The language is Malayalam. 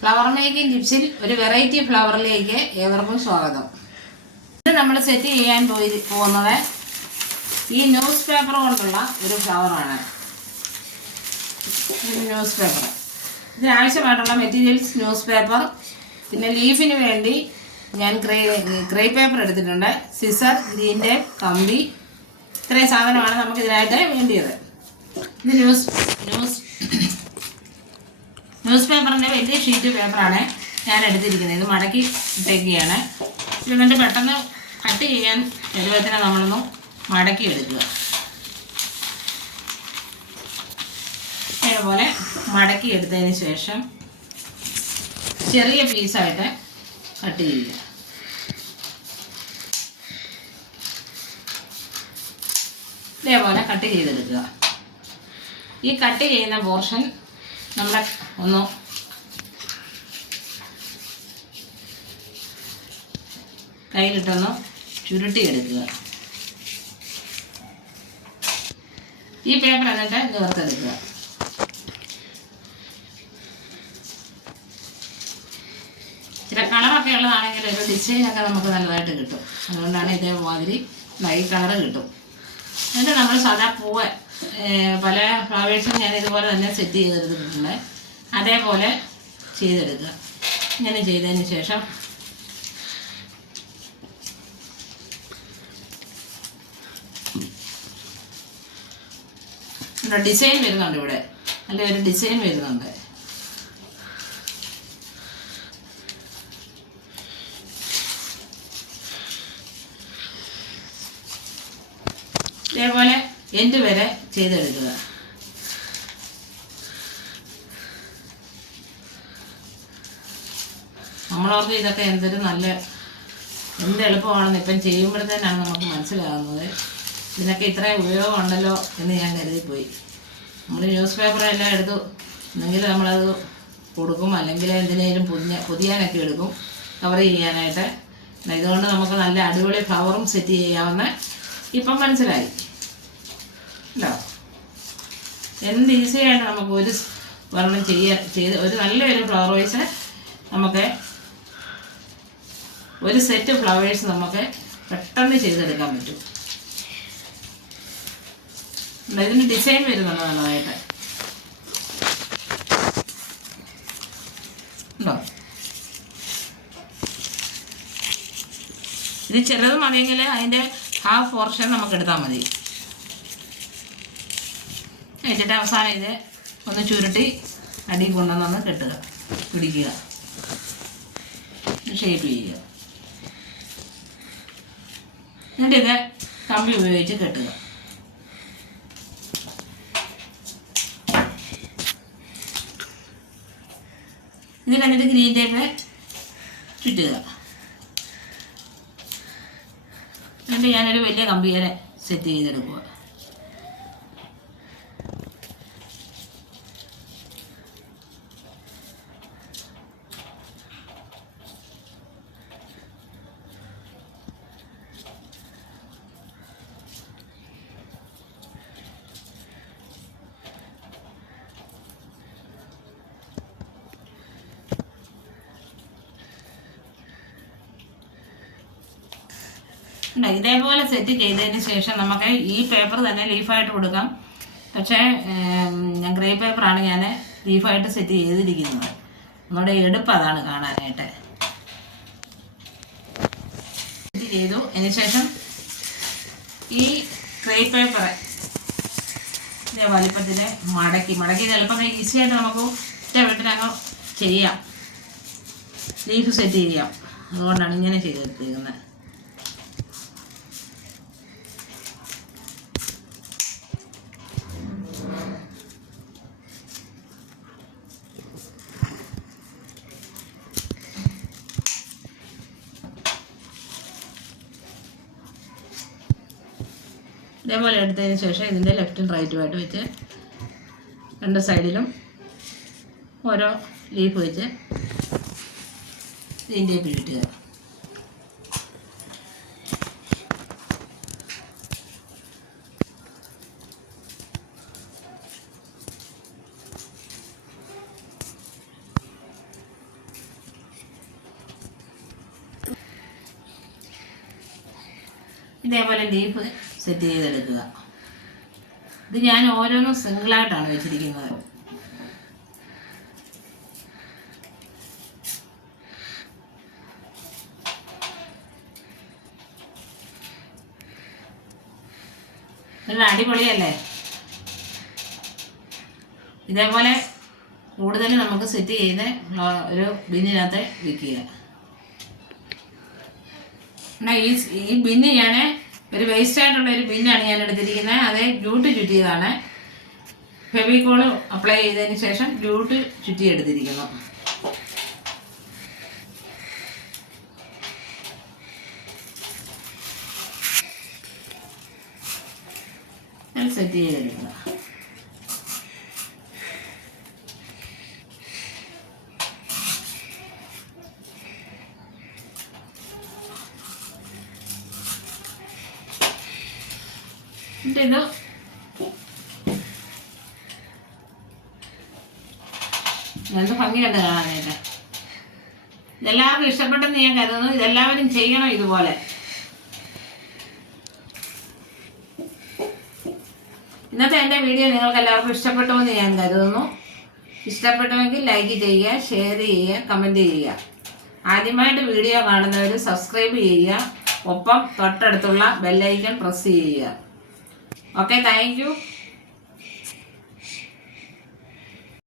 ഫ്ലവർ മേക്കിംഗ് ടിപ്സിൽ ഒരു വെറൈറ്റി ഫ്ലവറിലേക്ക് ഏവർക്കും സ്വാഗതം. ഇത് നമ്മൾ സെറ്റ് ചെയ്യാൻ പോകുന്നത് ഈ ന്യൂസ് പേപ്പർ കൊണ്ടുള്ള ഒരു ഫ്ലവറാണ്. ന്യൂസ് പേപ്പർ, ഇതിനാവശ്യമായിട്ടുള്ള മെറ്റീരിയൽസ് ന്യൂസ് പേപ്പർ, പിന്നെ ലീഫിന് വേണ്ടി ഞാൻ ക്രേ പേപ്പർ എടുത്തിട്ടുണ്ട്, സിസർ, ഗ്രീൻ ടേപ്പ്, കമ്പി, ഇത്രയും സാധനമാണ് നമുക്ക് ഇതിനായിട്ട് വേണ്ടിയത്. ഇത് ന്യൂസ് പേപ്പറിൻ്റെ വലിയ ഷീറ്റ് പേപ്പറാണ് ഞാൻ എടുത്തിരിക്കുന്നത്. ഇത് മടക്കി ഇട്ടേക്കുകയാണ്. എന്നിട്ട് പെട്ടെന്ന് കട്ട് ചെയ്യാൻ എളുപ്പത്തിന് നമ്മളൊന്ന് മടക്കി എടുക്കുക. അതേപോലെ മടക്കി എടുത്തതിന് ശേഷം ചെറിയ പീസായിട്ട് കട്ട് ചെയ്യുക. ഇതേപോലെ കട്ട് ചെയ്തെടുക്കുക. ഈ കട്ട് ചെയ്യുന്ന പോർഷൻ നമ്മളെ ഒന്ന് കയ്യിലിട്ടൊന്ന് ചുരുട്ടിയെടുക്കുക. ഈ പേപ്പർ എന്നിട്ട് നിവർത്തിയെടുക്കുക. ചില കളറൊക്കെ ഉള്ളതാണെങ്കിൽ ഒരു ഡിസൈനൊക്കെ നമുക്ക് നല്ലതായിട്ട് കിട്ടും. അതുകൊണ്ടാണ് ഇതേമാതിരി ലൈറ്റ് കളറ് കിട്ടും. എന്നിട്ട് നമ്മൾ സാധാ പൂവ് പല ഫ്ലവേഴ്സും ഞാൻ ഇതുപോലെ തന്നെ സെറ്റ് ചെയ്തെടുത്തിട്ടുണ്ട്. അതേപോലെ ചെയ്തെടുക്കുക. ഇങ്ങനെ ചെയ്തതിന് ശേഷം ഡിസൈൻ വരുന്നുണ്ട്. ഇവിടെ നല്ല ഒരു ഡിസൈൻ വരുന്നുണ്ട്. ഇതേപോലെ എൻഡ് വരെ ചെയ്തെടുക്കുക. നമ്മളോർക്ക് ഇതൊക്കെ എന്ത് എളുപ്പമാണെന്ന് ഇപ്പം ചെയ്യുമ്പോഴത്തേനാണ് നമുക്ക് മനസ്സിലാകുന്നത്. ഇതിനൊക്കെ ഇത്രയും ഉപയോഗമുണ്ടല്ലോ എന്ന് ഞാൻ കരുതിപ്പോയി. നമ്മൾ ന്യൂസ് പേപ്പറെല്ലാം എടുത്തു എന്നെങ്കിൽ നമ്മളത് കൊടുക്കും, അല്ലെങ്കിൽ എന്തിനേലും പൊതിയാനൊക്കെ എടുക്കും കവർ ചെയ്യാനായിട്ട്. ഇതുകൊണ്ട് നമുക്ക് നല്ല അടിപൊളി ഫ്ലവറും സെറ്റ് ചെയ്യാവുന്ന ഇപ്പം മനസ്സിലായി ല്ലോ. എന്ത് ഈസിയായിട്ട് നമുക്ക് ഒരു വർണ്ണം ചെയ്ത് ഒരു നല്ലൊരു ഫ്ലവർ വൈസ് നമുക്ക് ഒരു സെറ്റ് ഫ്ലവേഴ്സ് നമുക്ക് പെട്ടെന്ന് ചെയ്തെടുക്കാൻ പറ്റും. ഇതിന് ഡിസൈൻ വരുന്നുണ്ട് നല്ലതായിട്ട് ഉണ്ടോ. ഇത് ചെറുത് മതിയെങ്കിൽ അതിൻ്റെ ഹാഫ് പോർഷൻ നമുക്ക് എടുത്താൽ മതി. എന്നിട്ട് അവസാനം ഇത് ഒന്ന് ചുരുട്ടി അടി കൊണ്ടുവന്നൊന്ന് കെട്ടുക, പിടിക്കുക, ഷേപ്പ് ചെയ്യുക. എന്നിട്ട് ഇത് കമ്പി ഉപയോഗിച്ച് കെട്ടുക. ഇത് കഴിഞ്ഞിട്ട് ഗ്രീൻ ടേപ്പ് ചുറ്റുക. എന്നിട്ട് ഞാനൊരു വലിയ കമ്പിയെ സെറ്റ് ചെയ്തെടുക്കുക. ഇതേപോലെ സെറ്റ് ചെയ്തതിന് ശേഷം നമുക്ക് ഈ പേപ്പർ തന്നെ ലീഫായിട്ട് കൊടുക്കാം. പക്ഷേ ഞാൻ ഗ്രേ പേപ്പറാണ് ഞാൻ ലീഫായിട്ട് സെറ്റ് ചെയ്തിരിക്കുന്നത്. നമ്മുടെ എടുപ്പ് അതാണ് കാണാനായിട്ട്. സെറ്റ് ചെയ്തു. അതിന് ശേഷം ഈ ഗ്രേ പേപ്പർ ഇതേ വലിപ്പത്തിൽ മടക്കി ചിലപ്പോൾ ഈസിയായിട്ട് നമുക്ക് ഇഷ്ടപ്പെട്ടിനങ്ങ് ചെയ്യാം, ലീഫ് സെറ്റ് ചെയ്യാം. അതുകൊണ്ടാണ് ഇങ്ങനെ ചെയ്തെടുത്തിരിക്കുന്നത്. ഇതേപോലെ എടുത്തതിന് ശേഷം ഇതിൻ്റെ ലെഫ്റ്റും റൈറ്റുമായിട്ട് വെച്ച് രണ്ട് സൈഡിലും ഓരോ ലീഫ് വെച്ച് ഇതിൻ്റെ പിടിക്കുക. ഇതേപോലെ ലീഫ് സെറ്റ് ചെയ്തെടുക്കുക. ഇത് ഞാൻ ഓരോന്നും സിംഗിളായിട്ടാണ് വെച്ചിരിക്കുന്നത്. നല്ല അടിപൊളിയല്ലേ? ഇതേപോലെ കൂടുതൽ നമുക്ക് സെറ്റ് ചെയ്ത് ഒരു ബിന്നിനകത്ത് വിൽക്കുക. ഈ ബിന്ന് ഞാൻ ഒരു വേസ്റ്റ് ആയിട്ടുള്ള ഒരു ബിന്നാണ് ഞാൻ എടുത്തിരിക്കുന്നത്. അത് ജൂട്ട് ചുറ്റിയതാണ്. ഫെവിക്കോൾ അപ്ലൈ ചെയ്തതിന് ശേഷം ജൂട്ട് ചുറ്റി എടുത്തിരിക്കുന്നു. സെറ്റ് ചെയ്തെടുക്കുക. ഇത് എന്ത് ഭംഗിയുണ്ട് കാണാനായിട്ട്. ഇതെല്ലാവർക്കും ഇഷ്ടപ്പെട്ടെന്ന് ഞാൻ കരുതുന്നു. ഇതെല്ലാവരും ചെയ്യണം ഇതുപോലെ. ഇന്നത്തെ എൻ്റെ വീഡിയോ നിങ്ങൾക്ക് എല്ലാവർക്കും ഇഷ്ടപ്പെട്ടുവെന്ന് ഞാൻ കരുതുന്നു. ഇഷ്ടപ്പെട്ടുവെങ്കിൽ ലൈക്ക് ചെയ്യുക, ഷെയർ ചെയ്യുക, കമൻറ്റ് ചെയ്യുക. ആദ്യമായിട്ട് വീഡിയോ കാണുന്നവർ സബ്സ്ക്രൈബ് ചെയ്യുക. ഒപ്പം തൊട്ടടുത്തുള്ള ബെല്ലൈക്കൺ പ്രസ് ചെയ്യുക. Okay, thank you.